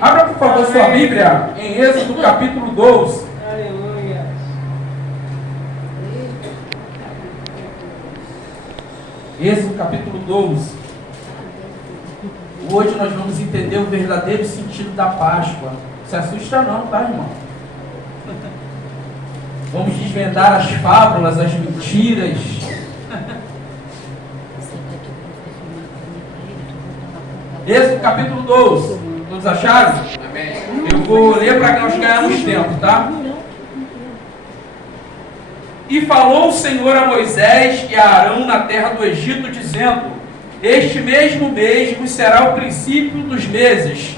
Abra, por favor, sua Bíblia em Êxodo capítulo 12. Aleluia. Êxodo capítulo 12. Hoje nós vamos entender o verdadeiro sentido da Páscoa. Não se assusta não, tá, irmão? Vamos desvendar as fábulas, as mentiras. Êxodo capítulo 12. Todos acharam? Amém. Eu vou ler para que nós ganhamos tempo, tá? E falou o Senhor a Moisés e a Arão na terra do Egito, dizendo: este mesmo mês vos será o princípio dos meses.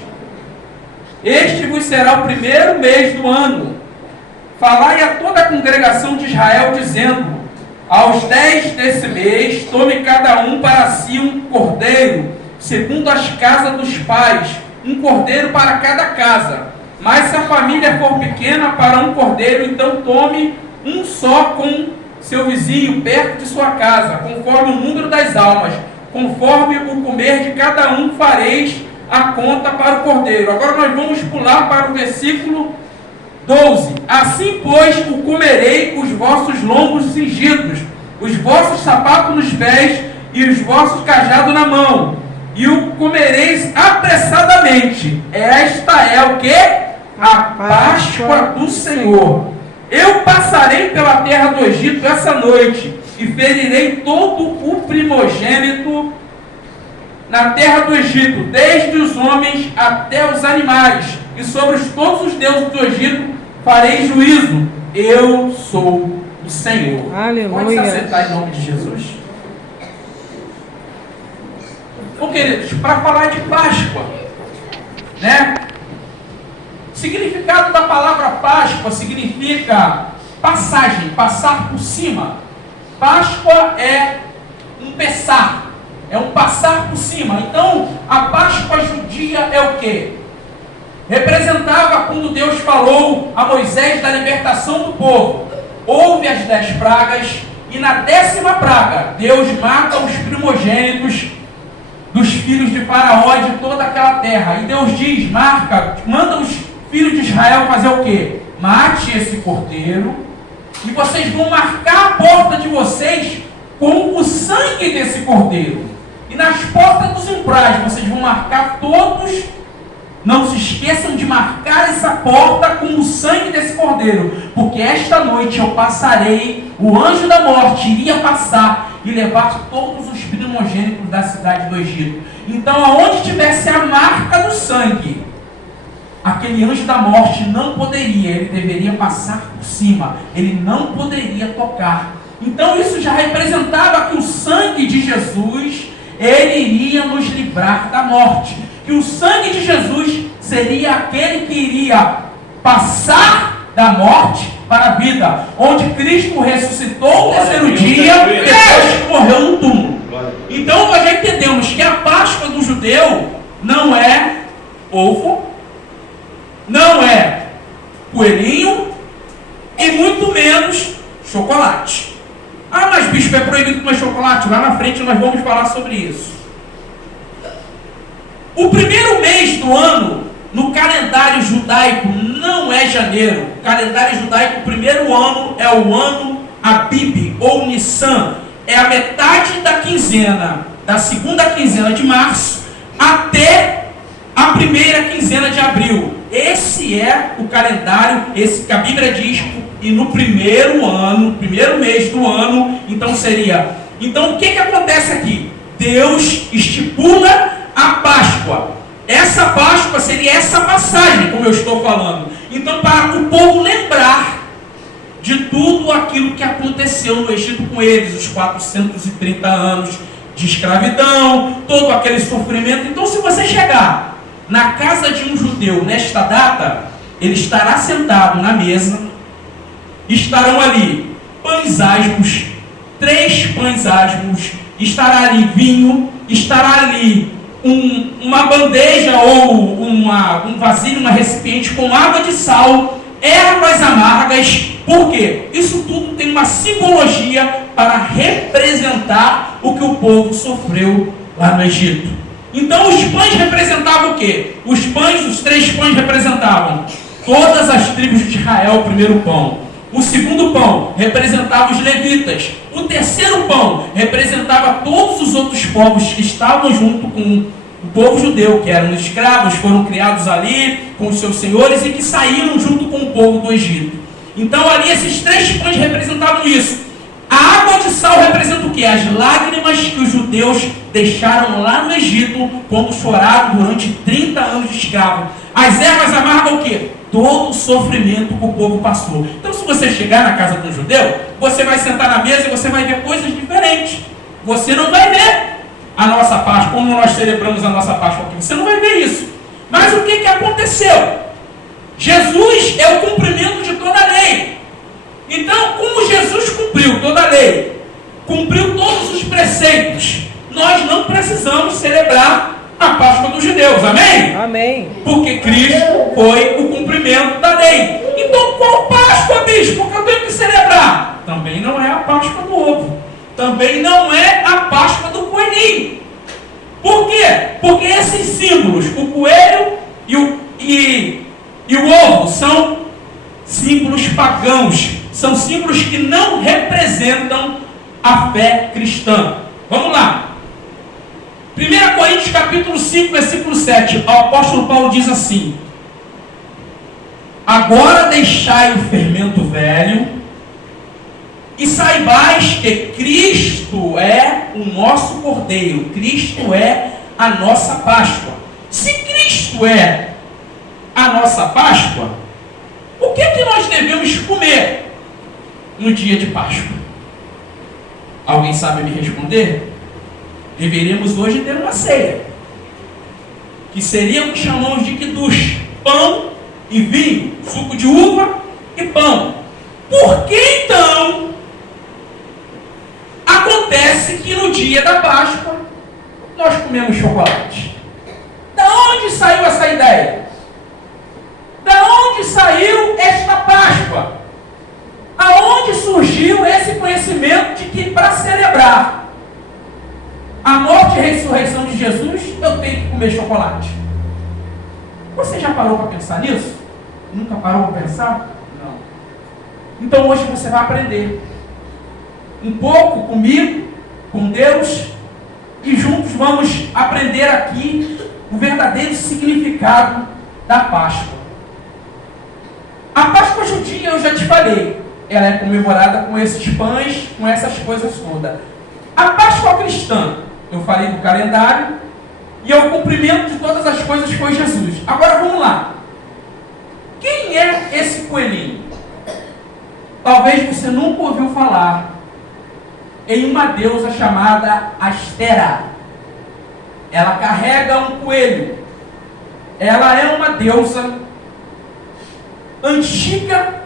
Este vos será o primeiro mês do ano. Falai a toda a congregação de Israel, dizendo: aos 10 desse mês, tome cada um para si um cordeiro, segundo as casas dos pais, um cordeiro para cada casa. Mas se a família for pequena para um cordeiro, então tome um só com seu vizinho, perto de sua casa, conforme o número das almas. Conforme o comer de cada um, fareis a conta para o cordeiro. Agora nós vamos pular para o versículo 12. Assim, pois, o comerei os vossos lombos cingidos, os vossos sapatos nos pés e os vossos cajados na mão, e o comereis apressadamente. Esta é o que? A Páscoa do Senhor. Eu passarei pela terra do Egito essa noite, e ferirei todo o primogênito na terra do Egito, desde os homens até os animais, e sobre todos os deuses do Egito farei juízo. Eu sou o Senhor. Aleluia. Pode se assentar em nome de Jesus? Bom, queridos, para falar de Páscoa, né? Significado da palavra Páscoa significa passagem, passar por cima. Páscoa é um pessar, é um passar por cima. Então, a Páscoa judia é o quê? Representava quando Deus falou a Moisés da libertação do povo. Houve as 10 pragas, e na 10ª praga, Deus mata os primogênitos dos filhos de Faraó e de toda aquela terra. E Deus diz, manda os filhos de Israel fazer o quê? Mate esse cordeiro, e vocês vão marcar a porta de vocês com o sangue desse cordeiro. E nas portas dos umbrais vocês vão marcar todos. Não se esqueçam de marcar essa porta com o sangue desse cordeiro, porque esta noite eu passarei, o anjo da morte iria passar e levar todos os primogênitos da cidade do Egito. Então, aonde tivesse a marca do sangue, aquele anjo da morte não poderia, ele deveria passar por cima, ele não poderia tocar. Então isso já representava que o sangue de Jesus, ele iria nos livrar da morte, que o sangue de Jesus seria aquele que iria passar da morte para a vida, onde Cristo ressuscitou o terceiro dia, depois que morreu no túmulo. Então nós já entendemos que a Páscoa do judeu não é ovo, não é coelhinho e muito menos chocolate. Ah, mas bispo, é proibido comer chocolate? Lá na frente nós vamos falar sobre isso. O primeiro mês do ano, no calendário judaico, não é janeiro. O calendário judaico, o primeiro ano é o ano Abib, ou Nissan. É a metade da quinzena, da segunda quinzena de março, até a primeira quinzena de abril. Esse é o calendário, esse que a Bíblia diz, e no primeiro ano, primeiro mês do ano, então seria. Então o que acontece aqui? Deus estipula a Páscoa. Essa Páscoa seria essa passagem, como eu estou falando. Então, para o povo lembrar de tudo aquilo que aconteceu no Egito com eles, os 430 anos de escravidão, todo aquele sofrimento. Então, se você chegar na casa de um judeu nesta data, ele estará sentado na mesa, estarão ali pães asmos, 3 pães asmos, estará ali vinho, estará ali uma bandeja ou um vasilho, uma recipiente com água de sal, ervas amargas. Por quê? Isso tudo tem uma simbologia para representar o que o povo sofreu lá no Egito. Então os pães representavam o quê? Os pães, os 3 pães representavam todas as tribos de Israel, o primeiro pão. O segundo pão representava os levitas. O terceiro pão representava todos os outros povos que estavam junto com o povo judeu, que eram escravos, foram criados ali com os seus senhores e que saíram junto com o povo do Egito. Então ali esses 3 pães representavam isso. A água de sal representa o quê? As lágrimas que os judeus deixaram lá no Egito quando choraram durante 30 anos de escravo. As ervas amargas o quê? Todo o sofrimento que o povo passou. Então se você chegar na casa de um judeu, você vai sentar na mesa e você vai ver coisas diferentes. Você não vai ver a nossa Páscoa, como nós celebramos a nossa Páscoa aqui. Você não vai ver isso. Mas o que aconteceu? Jesus é o cumprimento de toda a lei. Então, como Jesus cumpriu toda a lei, cumpriu todos os preceitos, nós não precisamos celebrar a Páscoa dos judeus, amém? Amém. Porque Cristo foi o cumprimento da lei. Então, qual Páscoa, bispo, que eu tenho que celebrar? Também não é a Páscoa do ovo. Também não é a Páscoa do coelhinho. Por quê? Porque esses símbolos, o coelho e o ovo, são símbolos pagãos. São símbolos que não representam a fé cristã. Vamos lá. 1 Coríntios capítulo 5, versículo 7. O apóstolo Paulo diz assim: agora deixai o fermento velho e saibais que Cristo é o nosso Cordeiro. Cristo é a nossa Páscoa. Se Cristo é a nossa Páscoa, o que nós devemos comer no dia de Páscoa? Alguém sabe me responder? Deveríamos hoje ter uma ceia, que seria o que chamamos de Kiddush: pão e vinho, suco de uva e pão. Por que então acontece que no dia da Páscoa nós comemos chocolate? Da onde saiu essa ideia? Da onde saiu esta Páscoa? Aonde surgiu esse conhecimento de que para celebrar a morte e a ressurreição de Jesus, eu tenho que comer chocolate? Você já parou para pensar nisso? Nunca parou para pensar? Não. Então hoje você vai aprender um pouco comigo, com Deus, e juntos vamos aprender aqui o verdadeiro significado da Páscoa. A Páscoa judia, eu já te falei, ela é comemorada com esses pães, com essas coisas todas. A Páscoa cristã, eu falei do calendário, e é o cumprimento de todas as coisas foi Jesus. Agora vamos lá. Quem é esse coelhinho? Talvez você nunca ouviu falar em uma deusa chamada Astera. Ela carrega um coelho. Ela é uma deusa antiga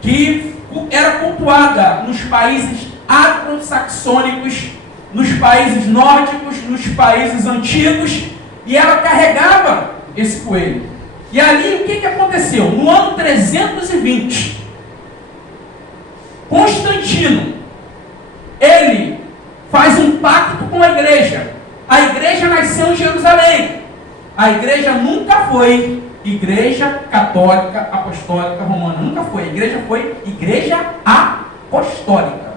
que era cultuada nos países anglo-saxônicos, nos países nórdicos, nos países antigos, e ela carregava esse coelho. E ali o que aconteceu? No ano 320, Constantino, ele faz um pacto com a igreja. A igreja nasceu em Jerusalém. A igreja nunca foi igreja católica, apostólica, romana. Nunca foi. A igreja foi igreja apostólica.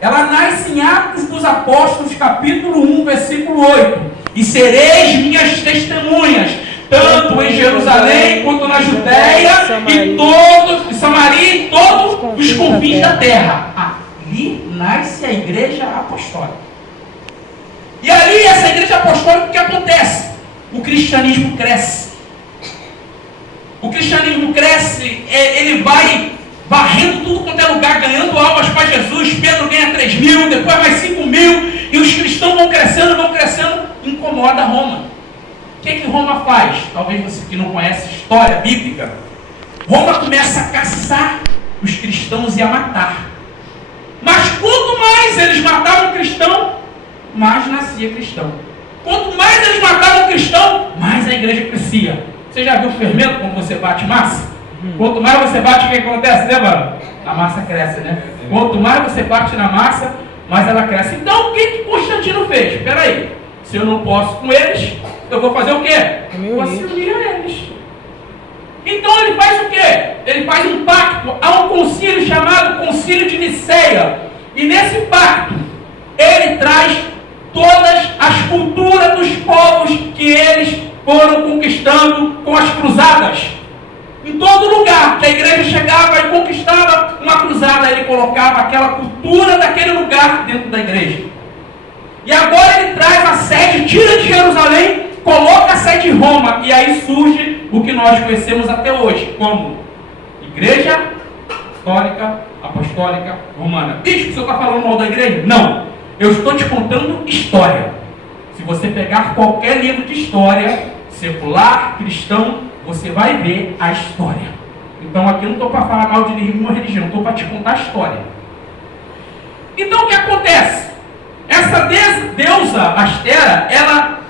Ela nasce em Atos dos Apóstolos, capítulo 1, versículo 8. E sereis minhas testemunhas, tanto em Jerusalém, quanto na Judéia, e Samaria, e todos os confins da terra. Ali nasce a igreja apostólica. E ali, essa igreja apostólica, o que acontece? O cristianismo cresce. O cristianismo cresce, ele vai varrendo tudo quanto é lugar, ganhando almas para Jesus. Pedro ganha 3.000, depois mais 5.000, e os cristãos vão crescendo, incomoda Roma. O que Roma faz? Talvez você que não conhece história bíblica, Roma começa a caçar os cristãos e a matar. Mas quanto mais eles matavam o cristão, mais nascia cristão. Quanto mais eles matavam o cristão, mais a igreja crescia. Você já viu o fermento quando você bate massa? Quanto mais você bate, o que acontece, né, mano? A massa cresce, né? Quanto mais você bate na massa, mais ela cresce. Então, o que Constantino fez? Espera aí, se eu não posso com eles, eu vou fazer o quê? Vou se unir a eles. Então ele faz o quê? Ele faz um pacto. Há um concílio chamado Concílio de Niceia. E nesse pacto, ele traz todas as culturas dos povos que eles foram conquistando com as cruzadas. Em todo lugar que a igreja chegava e conquistava uma cruzada, ele colocava aquela cultura daquele lugar dentro da igreja. E agora ele traz a sede, tira de Jerusalém, coloca a sede em Roma. E aí surge o que nós conhecemos até hoje, como Igreja Católica Apostólica Romana. Bispo, o senhor está falando mal da igreja? Não. Eu estou te contando história. Se você pegar qualquer livro de história, secular, cristão, você vai ver a história. Então aqui eu não estou para falar mal de nenhuma religião, estou para te contar a história. Então o que acontece? Essa deusa Astera, ela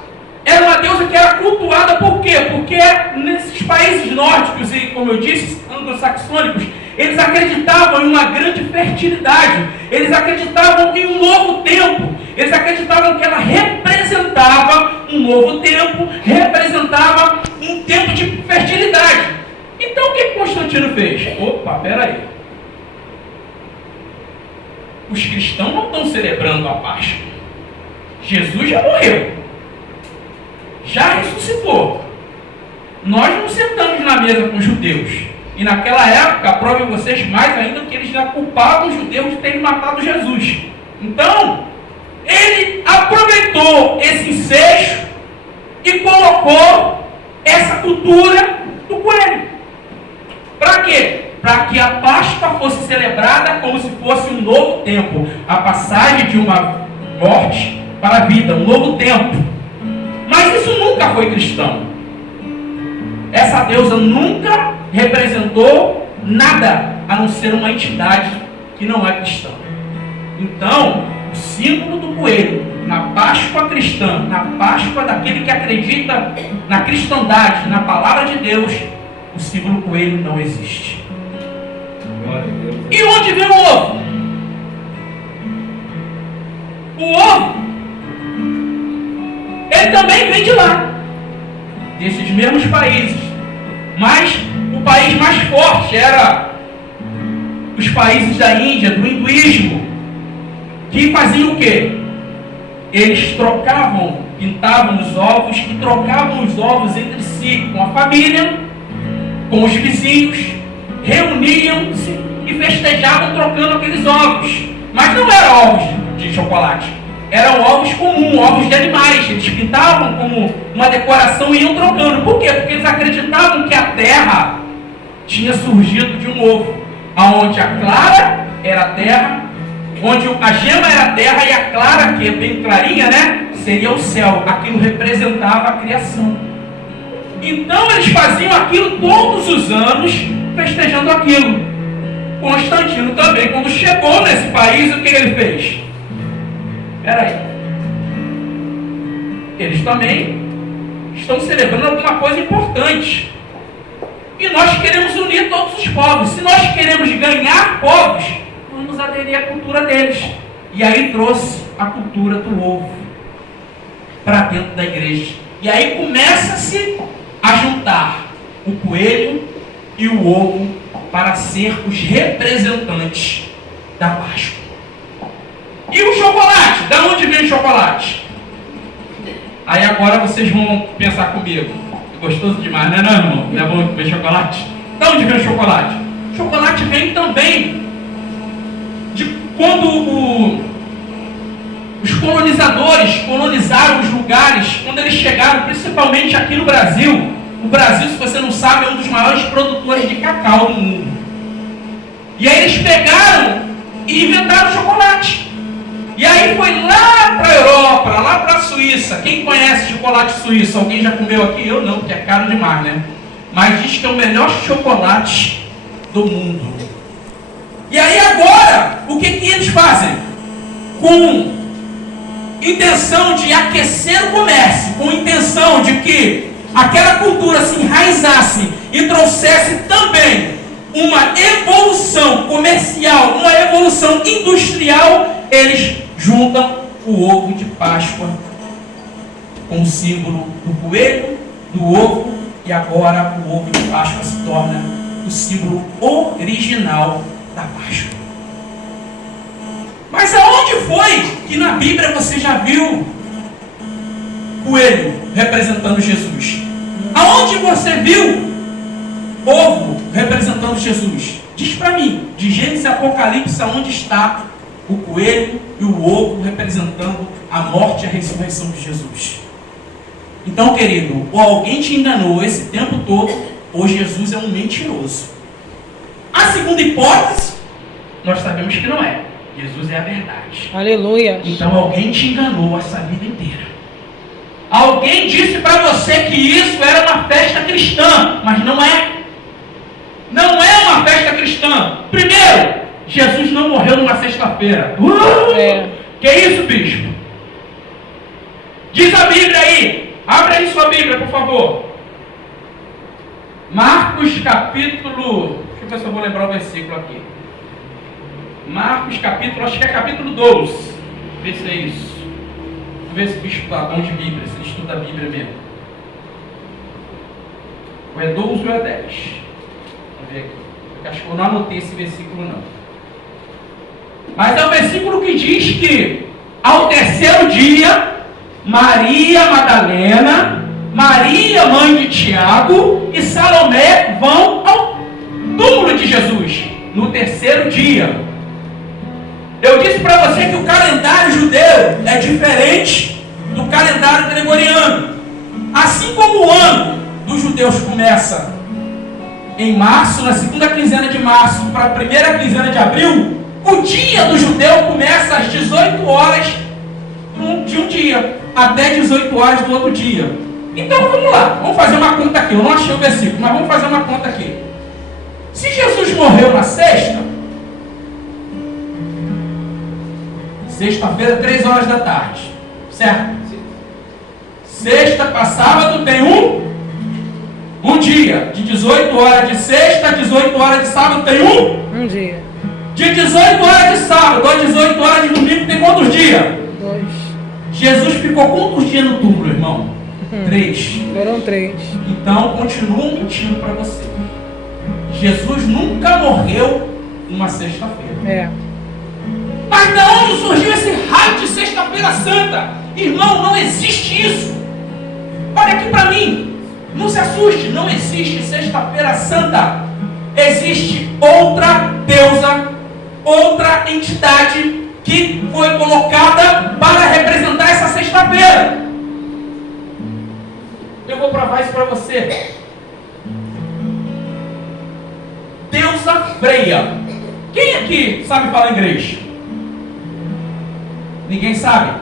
era uma deusa que era cultuada por quê? Porque nesses países nórdicos e, como eu disse, anglo-saxônicos, eles acreditavam em uma grande fertilidade, eles acreditavam em um novo tempo, eles acreditavam que ela representava um novo tempo, representava um tempo de fertilidade. Então o que Constantino fez? Opa, peraí. Os cristãos não estão celebrando a Páscoa. Jesus já morreu. Já ressuscitou. Nós não sentamos na mesa com os judeus. E naquela época, provem vocês mais ainda que eles já culpavam os judeus de terem matado Jesus. Então, ele aproveitou esse ensejo e colocou essa cultura do coelho. Para quê? Para que a Páscoa fosse celebrada como se fosse um novo tempo. A passagem de uma morte para a vida, um novo tempo. Mas isso nunca foi cristão. Essa deusa nunca representou nada a não ser uma entidade que não é cristã. Então, o símbolo do coelho na Páscoa cristã, na Páscoa daquele que acredita na cristandade, na palavra de Deus, o símbolo coelho não existe. E onde vem o ovo? O ovo, ele também vem de lá, desses mesmos países. Mas o país mais forte era os países da Índia, do hinduísmo, que faziam o quê? Eles trocavam, pintavam os ovos e trocavam os ovos entre si, com a família, com os vizinhos, reuniam-se e festejavam trocando aqueles ovos. Mas não eram ovos de chocolate, eram ovos comuns, ovos de animais. Eles pintavam como uma decoração e iam trocando. Por quê? Porque eles acreditavam que a terra tinha surgido de um ovo, onde a clara era a terra, onde a gema era a terra e a clara, que é bem clarinha, né, seria o céu. Aquilo representava a criação. Então eles faziam aquilo todos os anos, festejando aquilo. Constantino também, quando chegou nesse país, o que ele fez? Peraí. Eles também estão celebrando alguma coisa importante. E nós queremos unir todos os povos. Se nós queremos ganhar povos, vamos aderir à cultura deles. E aí trouxe a cultura do ovo para dentro da igreja. E aí começa-se a juntar o coelho e o ovo para ser os representantes da Páscoa. E o chocolate? Da onde vem o chocolate? Aí agora vocês vão pensar comigo. É gostoso demais, né, não, irmão? Não é bom comer chocolate? Da onde vem o chocolate? O chocolate vem também de quando os colonizadores colonizaram os lugares, quando eles chegaram, principalmente aqui no Brasil. O Brasil, se você não sabe, é um dos maiores produtores de cacau do mundo. E aí eles pegaram e inventaram chocolate. E aí foi lá para a Europa, lá para a Suíça. Quem conhece chocolate suíço? Alguém já comeu aqui? Eu não, porque é caro demais, né? Mas diz que é o melhor chocolate do mundo. E aí agora, o que eles fazem? Com intenção de aquecer o comércio, com intenção de que aquela cultura se enraizasse e trouxesse também uma evolução comercial, uma evolução industrial, eles juntam o ovo de Páscoa com o símbolo do coelho, do ovo, e agora o ovo de Páscoa se torna o símbolo original da Páscoa. Mas aonde foi que na Bíblia você já viu coelho representando Jesus? Aonde você viu ovo representando Jesus? Diz para mim, de Gênesis e Apocalipse, aonde está o coelho e o ovo representando a morte e a ressurreição de Jesus? Então, querido, ou alguém te enganou esse tempo todo, ou Jesus é um mentiroso. A segunda hipótese, nós sabemos que não é. Jesus é a verdade. Aleluia. Então alguém te enganou essa vida inteira. Alguém disse para você que isso era uma festa cristã, mas não é. Não é uma festa cristã. Primeiro, Jesus não morreu numa sexta-feira. Que isso, bispo? Diz a Bíblia aí. Abre aí sua Bíblia, por favor. Marcos capítulo... Deixa eu ver se eu vou lembrar o versículo aqui. Marcos capítulo... Acho que é capítulo 12. Vê se é isso. Vamos ver se o bispo está bom de Bíblia. Se ele estuda a Bíblia mesmo. Ou é 12 ou é 10. Vamos ver aqui. Eu acho que eu não anotei esse versículo não. Mas é o versículo que diz que ao terceiro dia, Maria Madalena, Maria mãe de Tiago e Salomé vão ao túmulo de Jesus no terceiro dia. Eu disse para você que o calendário judeu é diferente do calendário gregoriano. Assim como o ano dos judeus começa em março, na segunda quinzena de março para a primeira quinzena de abril, o dia do judeu começa às 18 horas de um dia, até 18 horas do outro dia. Então vamos lá, vamos fazer uma conta aqui. Eu não achei o versículo, mas vamos fazer uma conta aqui. Se Jesus morreu na sexta-feira, 3 horas da tarde, certo? Sexta para sábado tem um dia. De 18 horas de sexta a 18 horas de sábado tem um dia. De 18 horas de sábado a 18 horas de domingo tem quantos dias? 2. Jesus ficou quantos dias no túmulo, irmão? 3. Foram 3. Então continuam mentindo para você. Jesus nunca morreu numa sexta-feira. Mas de onde surgiu esse raio de sexta-feira santa? Irmão, não existe isso. Olha aqui para mim. Não se assuste, não existe sexta-feira santa. Existe outra deusa, outra entidade que foi colocada para representar essa sexta-feira. Eu vou provar isso para você. Deusa Freia. Quem aqui sabe falar inglês? Ninguém sabe?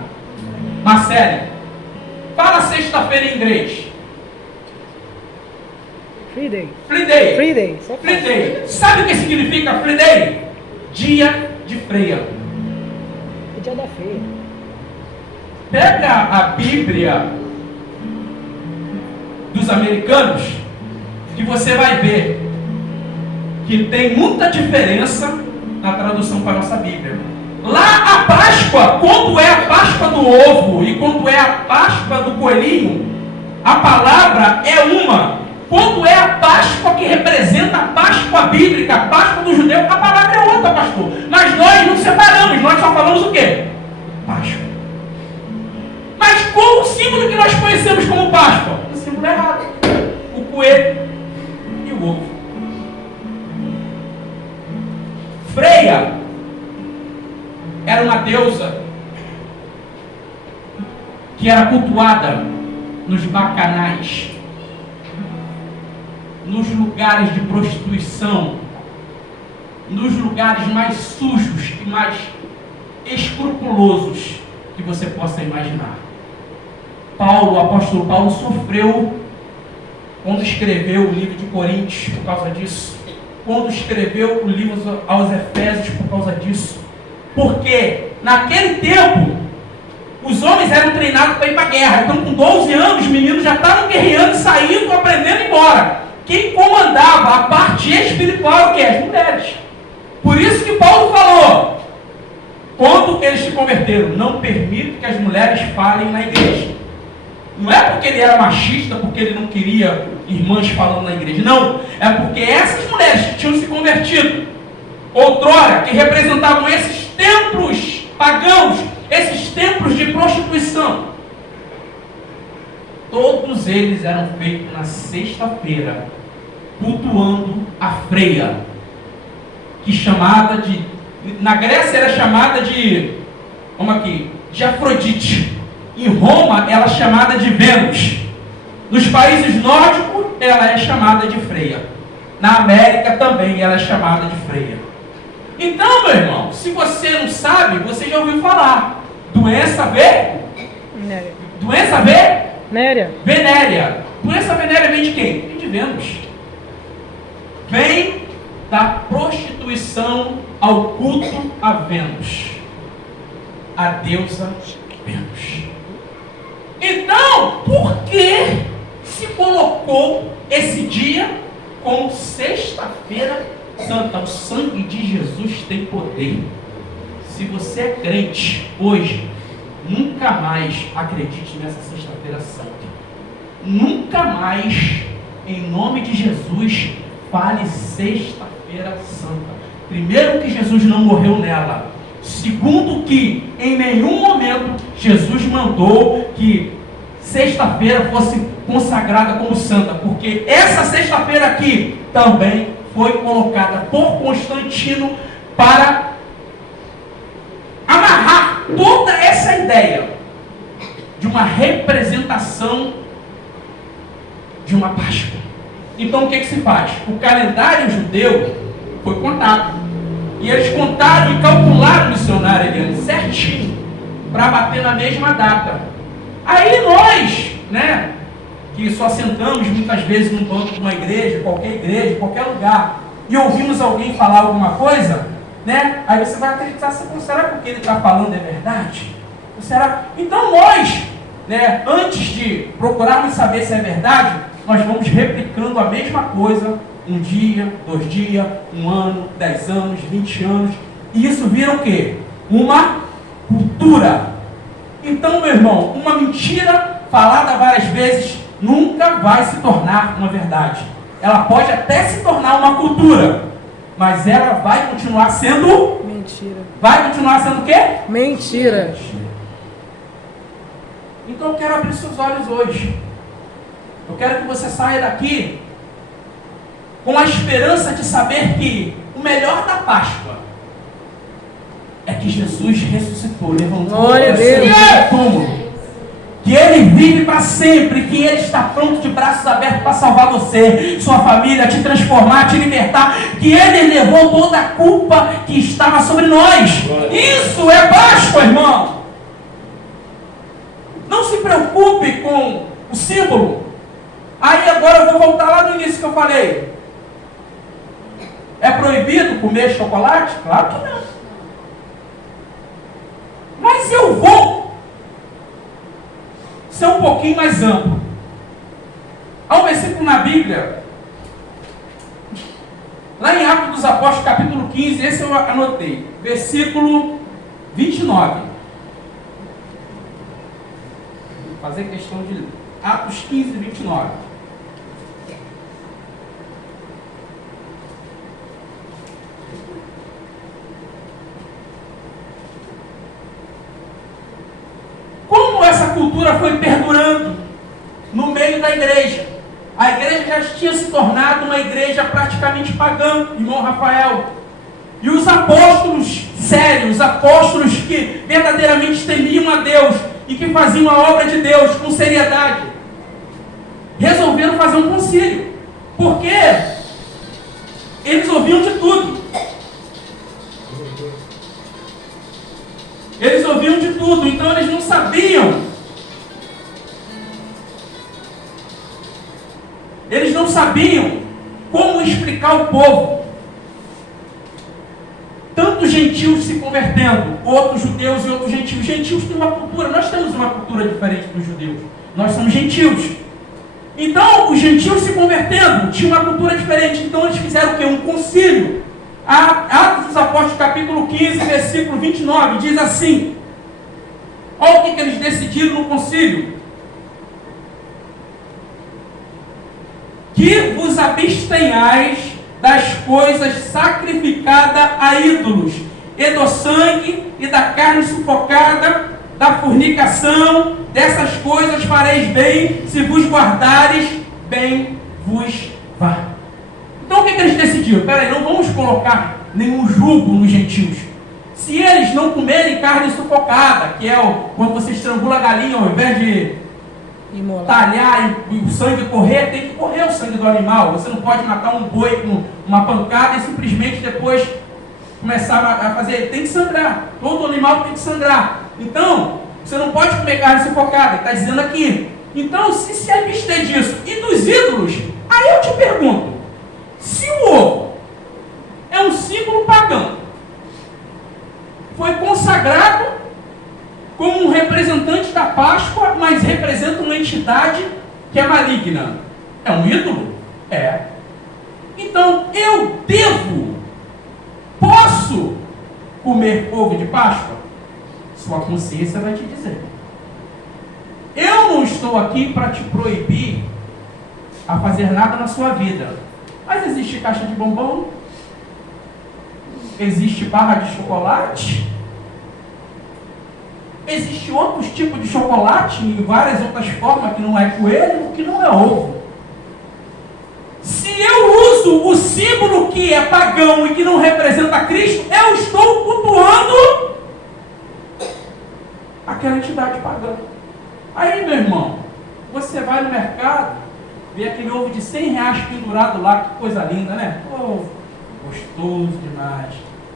Marcele, fala sexta-feira em inglês. Friday. Friday. Friday. Friday. Sabe o que significa Friday? Dia de Freia. O dia da feira. Pega a Bíblia dos americanos que você vai ver que tem muita diferença na tradução para a nossa Bíblia. Lá a Páscoa, quando é a Páscoa do ovo e quando é a Páscoa do coelhinho, a palavra é uma. Quando é a Páscoa que representa a Páscoa bíblica, a Páscoa do judeu, a palavra é outra, pastor. Mas nós não separamos, nós só falamos o quê? Páscoa. Mas qual o símbolo que nós conhecemos como Páscoa? O símbolo errado. O coelho e o ovo. Freia era uma deusa que era cultuada nos bacanais, nos lugares de prostituição, nos lugares mais sujos e mais escrupulosos que você possa imaginar. O apóstolo Paulo sofreu quando escreveu o livro de Coríntios por causa disso, quando escreveu o livro aos Efésios por causa disso, porque naquele tempo os homens eram treinados para ir para a guerra. Então com 12 anos os meninos já estavam guerreando, saindo, aprendendo embora. Quem comandava a parte espiritual, que é as mulheres. Por isso que Paulo falou, quando eles se converteram, não permito que as mulheres falem na igreja. Não é porque ele era machista, porque ele não queria irmãs falando na igreja. Não. É porque essas mulheres que tinham se convertido outrora, que representavam esses templos pagãos, esses templos de prostituição, todos eles eram feitos na sexta-feira, cultuando a Freia, que chamada de, na Grécia era chamada de, vamos aqui, de Afrodite. Em Roma ela é chamada de Vênus. Nos países nórdicos ela é chamada de Freia. Na América também ela é chamada de Freia. Então, meu irmão, se você não sabe, você já ouviu falar. Doença Venérea. Doença venérea. Doença venérea vem de quem? Vem de Vênus. Vem da prostituição ao culto a Vênus. A deusa Vênus. Então, por que se colocou esse dia como sexta-feira santa? O sangue de Jesus tem poder. Se você é crente hoje, nunca mais acredite nessa sexta-feira santa. Nunca mais, em nome de Jesus, fale sexta-feira santa. Primeiro, que Jesus não morreu nela. Segundo, que em nenhum momento Jesus mandou que sexta-feira fosse consagrada como santa, porque essa sexta-feira aqui também foi colocada por Constantino para amarrar toda essa ideia de uma representação de uma Páscoa. Então o que se faz? O calendário judeu foi contado. E eles contaram e calcularam o missionário Eliane certinho para bater na mesma data. Aí nós, né, que só sentamos muitas vezes num banco de uma igreja, qualquer lugar, e ouvimos alguém falar alguma coisa, né, aí você vai acreditar, será que o que ele está falando é verdade? Será? Então nós, né, antes de procurarmos saber se é verdade, nós vamos replicando a mesma coisa, um dia, 2 dias, 1 ano, 10 anos, 20 anos, e isso vira o quê? Uma cultura. Então, meu irmão, uma mentira falada várias vezes nunca vai se tornar uma verdade. Ela pode até se tornar uma cultura, mas ela vai continuar sendo... mentira. Vai continuar sendo o quê? Mentira. Então eu quero abrir seus olhos hoje. Eu quero que você saia daqui com a esperança de saber que o melhor da Páscoa é que Jesus ressuscitou, levantou do túmulo, que Ele vive para sempre, que Ele está pronto de braços abertos para salvar você, sua família, te transformar, te libertar, que Ele levou toda a culpa que estava sobre nós. Isso é Páscoa, irmão. Não se preocupe com o símbolo. Aí agora eu vou voltar lá no início que eu falei. É proibido comer chocolate? Claro que não. Mas eu vou ser um pouquinho mais amplo. Há um versículo na Bíblia, lá em Atos dos Apóstolos, capítulo 15, esse eu anotei, versículo 29. Vou fazer questão de ler. Atos 15, 29. Como essa cultura foi perdurando no meio da igreja? A igreja já tinha se tornado uma igreja praticamente pagã, irmão Rafael. E os apóstolos sérios, os apóstolos que verdadeiramente temiam a Deus e que faziam a obra de Deus com seriedade, resolveram fazer um concílio. Porque eles ouviam de tudo. Eles ouviam de tudo, então eles não sabiam. Eles não sabiam como explicar ao povo. Tantos gentios se convertendo, outros judeus e outros gentios. Gentios têm uma cultura, nós temos uma cultura diferente dos judeus. Nós somos gentios. Então, os gentios se convertendo, tinham uma cultura diferente. Então, eles fizeram o quê? Um concílio. Atos dos Apóstolos, capítulo 15, versículo 29, diz assim. Olha o que eles decidiram no concílio. que vos abstenhais das coisas sacrificadas a ídolos, e do sangue e da carne sufocada, da fornicação, dessas coisas fareis bem, se vos guardares, bem vos vá. Então o que eles decidiram? Peraí, não vamos colocar nenhum jugo nos gentios. Se eles não comerem carne sufocada, que é quando você estrangula a galinha, ao invés de talhar e o sangue correr, tem que correr o sangue do animal. Você não pode matar um boi com uma pancada e simplesmente depois começar a fazer. Tem que sangrar. Todo animal tem que sangrar. Então, você não pode comer carne sufocada. Está dizendo aqui. Então, se abster disso e dos ídolos, aí eu te pergunto, se o ovo é um símbolo pagão, foi consagrado como um representante da Páscoa, mas representa uma entidade que é maligna. É um ídolo? É. Então, eu posso comer ovo de Páscoa? Sua consciência vai te dizer. Eu não estou aqui para te proibir a fazer nada na sua vida. Mas existe caixa de bombom, existe barra de chocolate, existe outros tipos de chocolate em várias outras formas que não é coelho, que não é ovo. Se eu uso o símbolo que é pagão e que não representa Cristo, eu estou cultuando aquela entidade pagã. Aí, meu irmão, você vai no mercado, vê aquele ovo de R$100 pendurado lá, que coisa linda, né? Oh, gostoso demais.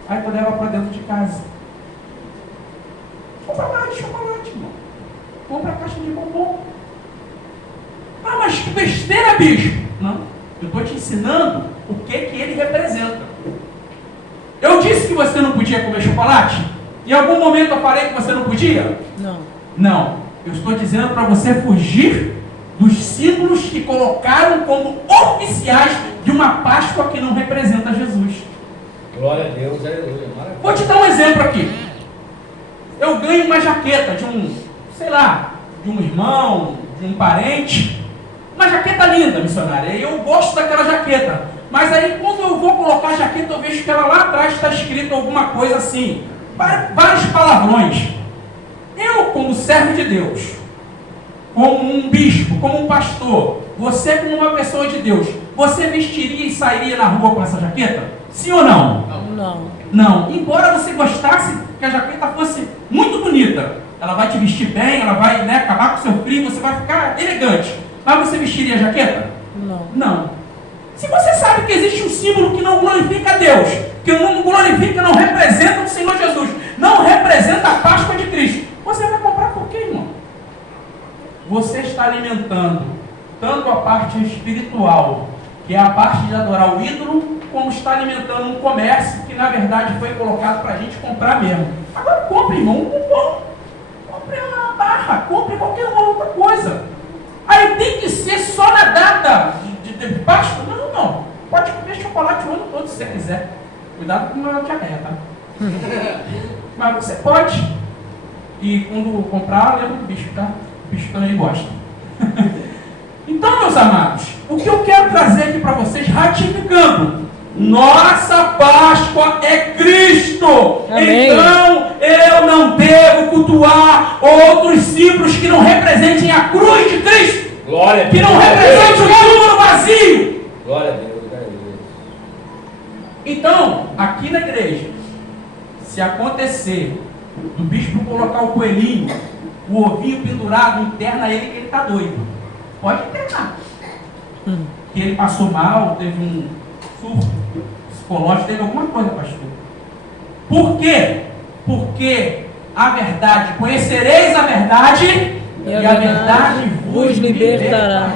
Aí tu leva para dentro de casa. Compra mais de chocolate, irmão. Compra a caixa de bombom. Ah, mas que besteira, bicho. Não, eu estou te ensinando o que ele representa. Eu disse que você não podia comer chocolate? Em algum momento eu falei que você não podia? Não. Não. Eu estou dizendo para você fugir dos símbolos que colocaram como oficiais de uma Páscoa que não representa Jesus. Glória a Deus, aleluia. Maravilha. Vou te dar um exemplo aqui. Eu ganho uma jaqueta de um, sei lá, de um irmão, de um parente. Uma jaqueta linda, missionária. E eu gosto daquela jaqueta. Mas aí quando eu vou colocar a jaqueta, eu vejo que ela lá atrás está escrito alguma coisa assim. Vários palavrões. Eu, como servo de Deus, como um bispo, como um pastor, você como uma pessoa de Deus, você vestiria e sairia na rua com essa jaqueta? Sim ou não? Não. Não. Embora você gostasse que a jaqueta fosse muito bonita, ela vai te vestir bem, ela vai, acabar com o seu frio, você vai ficar elegante. Mas você vestiria a jaqueta? Não. Não. Se você sabe que existe um símbolo que não glorifica a Deus, que não glorifica, não representa o Senhor Jesus, não representa a Páscoa de Cristo, você vai comprar por quê, irmão? Você está alimentando tanto a parte espiritual, que é a parte de adorar o ídolo, como está alimentando um comércio que na verdade foi colocado para a gente comprar mesmo. Agora compre, irmão, um cupom, compre uma barra, compre qualquer outra coisa. Aí tem que ser só na data de Páscoa? Não. Pode comer chocolate o ano todo se você quiser. Cuidado com a diarreia, tá? Mas você pode. E quando comprar, lembra do bicho, tá? O bicho também gosta. Então, meus amados, o que eu quero trazer aqui para vocês, ratificando, nossa Páscoa é Cristo. Amém. Então, eu não devo cultuar outros símbolos que não representem a cruz de Cristo. Glória a Deus. Que não representem o túmulo vazio. Glória a Deus, glória a Deus. Então, aqui na igreja, se acontecer do bispo colocar o coelhinho, o ovinho pendurado, interna ele que ele está doido. Pode internar. Que ele passou mal, teve um surto psicológico, teve alguma coisa, pastor. Por quê? Porque a verdade, conhecereis a verdade e a verdade vos libertará.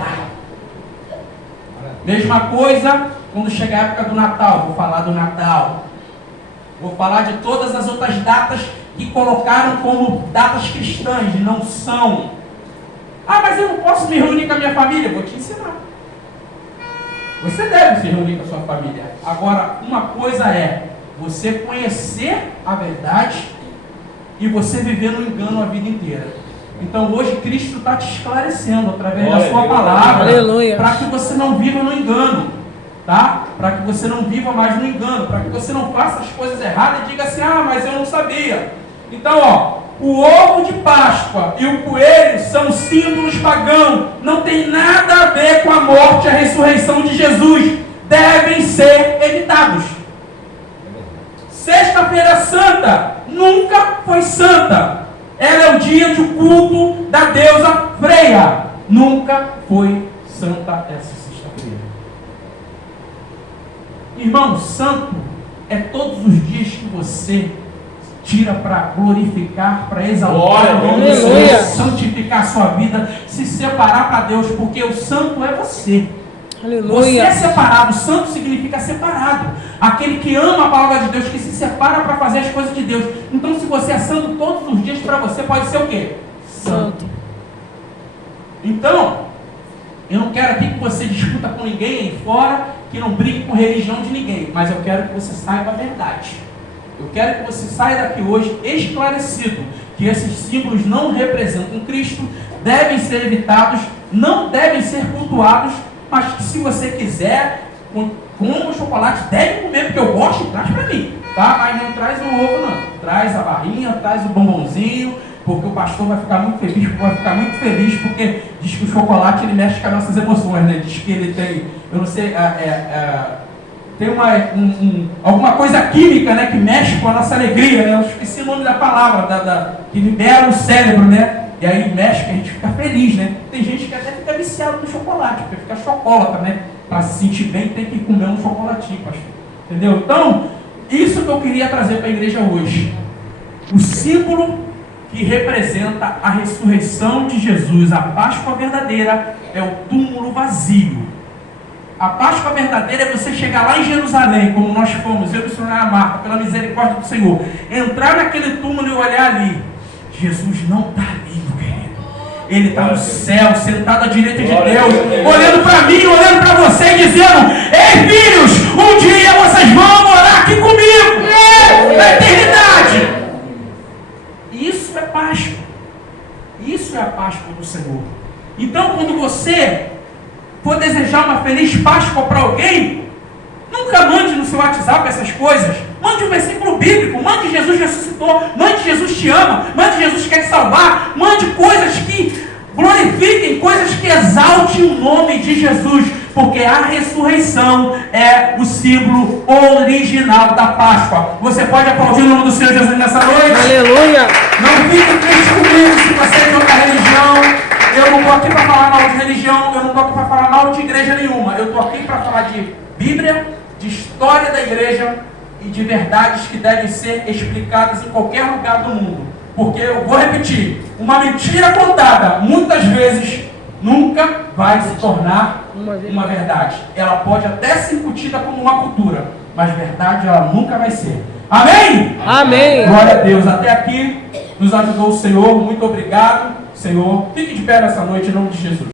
Mesma coisa quando chegar a época do Natal. Vou falar do Natal. Vou falar de todas as outras datas que colocaram como datas cristãs, e não são. Ah, mas eu não posso me reunir com a minha família. Vou te ensinar. Você deve se reunir com a sua família. Agora, uma coisa é você conhecer a verdade e você viver no engano a vida inteira. Então hoje Cristo está te esclarecendo através da Glória sua a Deus. palavra, Aleluia. para que você não viva no engano, tá? Para que você não viva mais no engano, para que você não faça as coisas erradas e diga assim, ah, mas eu não sabia. Então, ó, o ovo de Páscoa e o coelho são símbolos pagãos, não tem nada a ver com a morte e a ressurreição de Jesus, devem ser evitados. Sexta-feira Santa nunca foi santa. Ela é o dia de culto da deusa Freia. Nunca foi santa essa sexta-feira. Irmão, santo é todos os dias que você tira para glorificar, para exaltar o nome do Senhor, santificar a sua vida, se separar para Deus, porque o santo é você. Você é separado. Santo significa separado. Aquele que ama a palavra de Deus, que se separa para fazer as coisas de Deus. Então, se você é santo todos os dias, para você pode ser o quê? Santo. Então, eu não quero aqui que você discuta com ninguém aí fora, que não brigue com religião de ninguém, mas eu quero que você saiba a verdade. Eu quero que você saia daqui hoje esclarecido que esses símbolos não representam Cristo, devem ser evitados, não devem ser cultuados, mas que se você quiser, como o chocolate, deve comer, porque eu gosto, traz para mim, tá? Mas não traz o ovo não, traz a barrinha, traz o bombonzinho, porque o pastor vai ficar muito feliz, porque diz que o chocolate ele mexe com as nossas emoções, né? Diz que ele tem, eu não sei, tem alguma coisa química, né, que mexe com a nossa alegria, né? Eu esqueci o nome da palavra, que libera o cérebro, né? E aí mexe, que a gente fica feliz, né? Tem gente que até fica viciado no chocolate, porque fica chocolate, né? Para se sentir bem tem que comer um chocolatinho, pastor. Entendeu? Então, isso que eu queria trazer para a igreja hoje. O símbolo que representa a ressurreição de Jesus, a Páscoa verdadeira, é o túmulo vazio. A Páscoa verdadeira é você chegar lá em Jerusalém, como nós fomos, eu e o senhor Marta, pela misericórdia do Senhor, entrar naquele túmulo e olhar ali. Jesus não está ali, meu querido. Ele está no céu, sentado à direita de Deus, olhando para mim, olhando para você e dizendo: ei, filhos, um dia vocês vão morar aqui comigo, na eternidade. Isso é Páscoa. Isso é a Páscoa do Senhor. Então, quando você for desejar uma feliz Páscoa para alguém, nunca mande no seu WhatsApp essas coisas. Mande um versículo bíblico, mande Jesus ressuscitou, mande Jesus te ama, mande Jesus quer te salvar, mande coisas que glorifiquem, coisas que exaltem o nome de Jesus, porque a ressurreição é o símbolo original da Páscoa. Você pode aplaudir o nome do Senhor Jesus nessa noite? Aleluia! Não fique triste comigo se você é de outra religião. Eu não estou aqui para falar mal de religião, eu não estou aqui para falar mal de igreja nenhuma. Eu estou aqui para falar de Bíblia, de história da igreja e de verdades que devem ser explicadas em qualquer lugar do mundo. Porque eu vou repetir, uma mentira contada muitas vezes nunca vai se tornar uma verdade. Ela pode até ser incutida como uma cultura, mas verdade ela nunca vai ser. Amém? Amém! Glória a Deus. Até aqui nos ajudou o Senhor. Muito obrigado, Senhor. Fique de pé nessa noite em nome de Jesus.